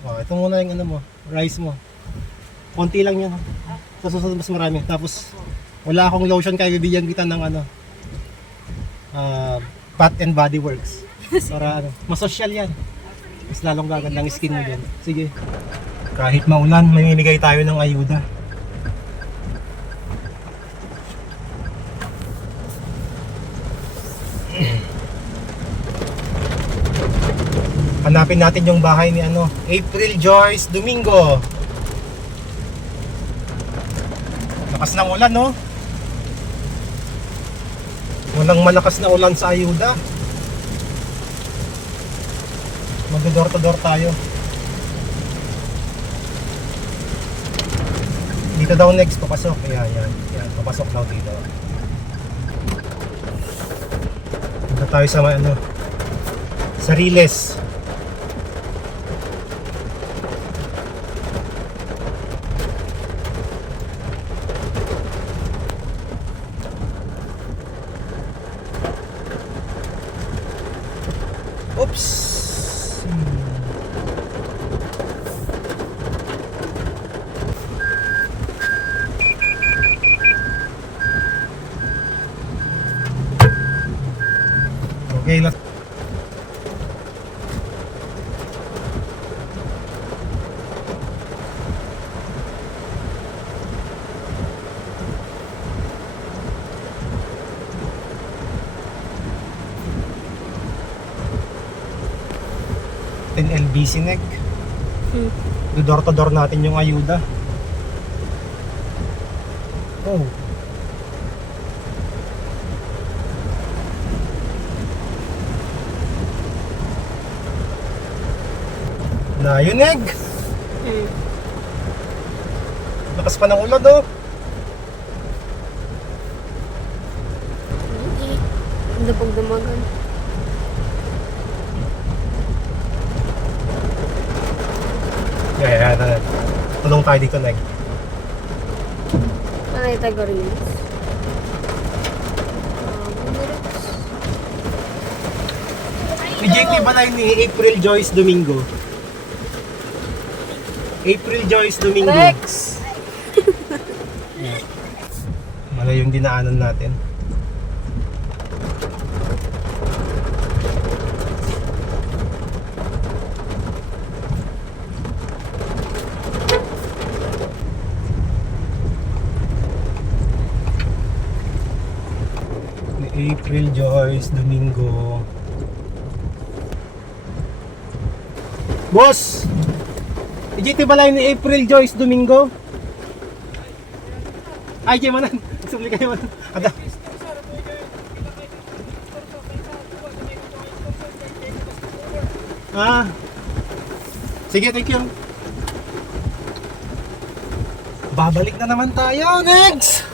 Oh, ito muna yung ano mo, rice mo. Konti lang yan. Sa susunod mas marami. Tapos, wala akong lotion kaya bibigyan kita ng ano, Bath and Body Works. Para ano, masosyal yan. Mas lalong gagandang skin mo dyan. Sige. Kahit maulan, mamimigay tayo ng ayuda. Hanapin natin yung bahay ni ano, April Joyce Domingo. Lakas ng ulan, no? Walang malakas na ulan sa ayuda. Mag-door to door tayo. Dito daw next, papasok. Ayan, yan. Yan, papasok daw dito. Dito tayo sa ano, sa Riles. Oops! Okay, let's... LBC Neg. Do-door to door natin yung ayuda. Oh. Na yun, Neg. Lakas pa ng ulan, oh. Hindi pag dumagan. Yeah, yeah. Tulong tayo dito, Neg. Ano yung taga-release? Reject ba tayo ni April Joyce Domingo? April Joyce Domingo. Rex! Malayo yung dinaanan natin. Ni April Joyce Domingo. Boss! EJT balay ni April Joyce Domingo? Ay, Jay manan. Sumli kayo manan. Ada. Ah. Sige, thank you. Babalik na naman tayo, next!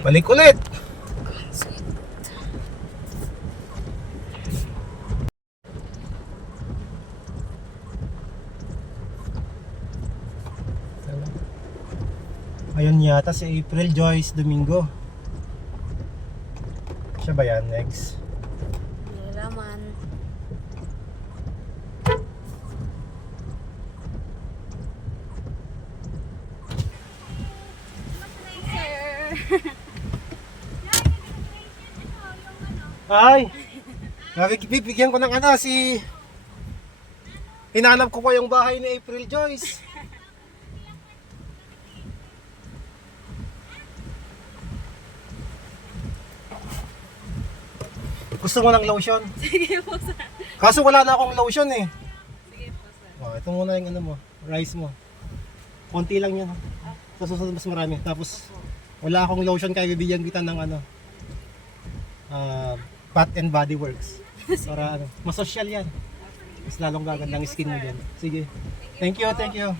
Balik ulit. Ayun yata si April Joyce Domingo. Siya ba yan, next? Hindi laman. Ay! Bibigyan ko ng ano si... Hinanap ko pa yung bahay ni April Joyce. Gusto mo ng lotion? Sige po, sir. Kaso wala na akong lotion eh. Sige po, sir. Oh, ito muna yung ano mo, rice mo. Konti lang yan. Sa susunod mas marami. Tapos wala akong lotion kaya bibigyan kita ng ano, Bath and Body Works. Para ano, masosyal yan. Mas lalong gagandang skin mo dyan. Sige. Thank you, thank you.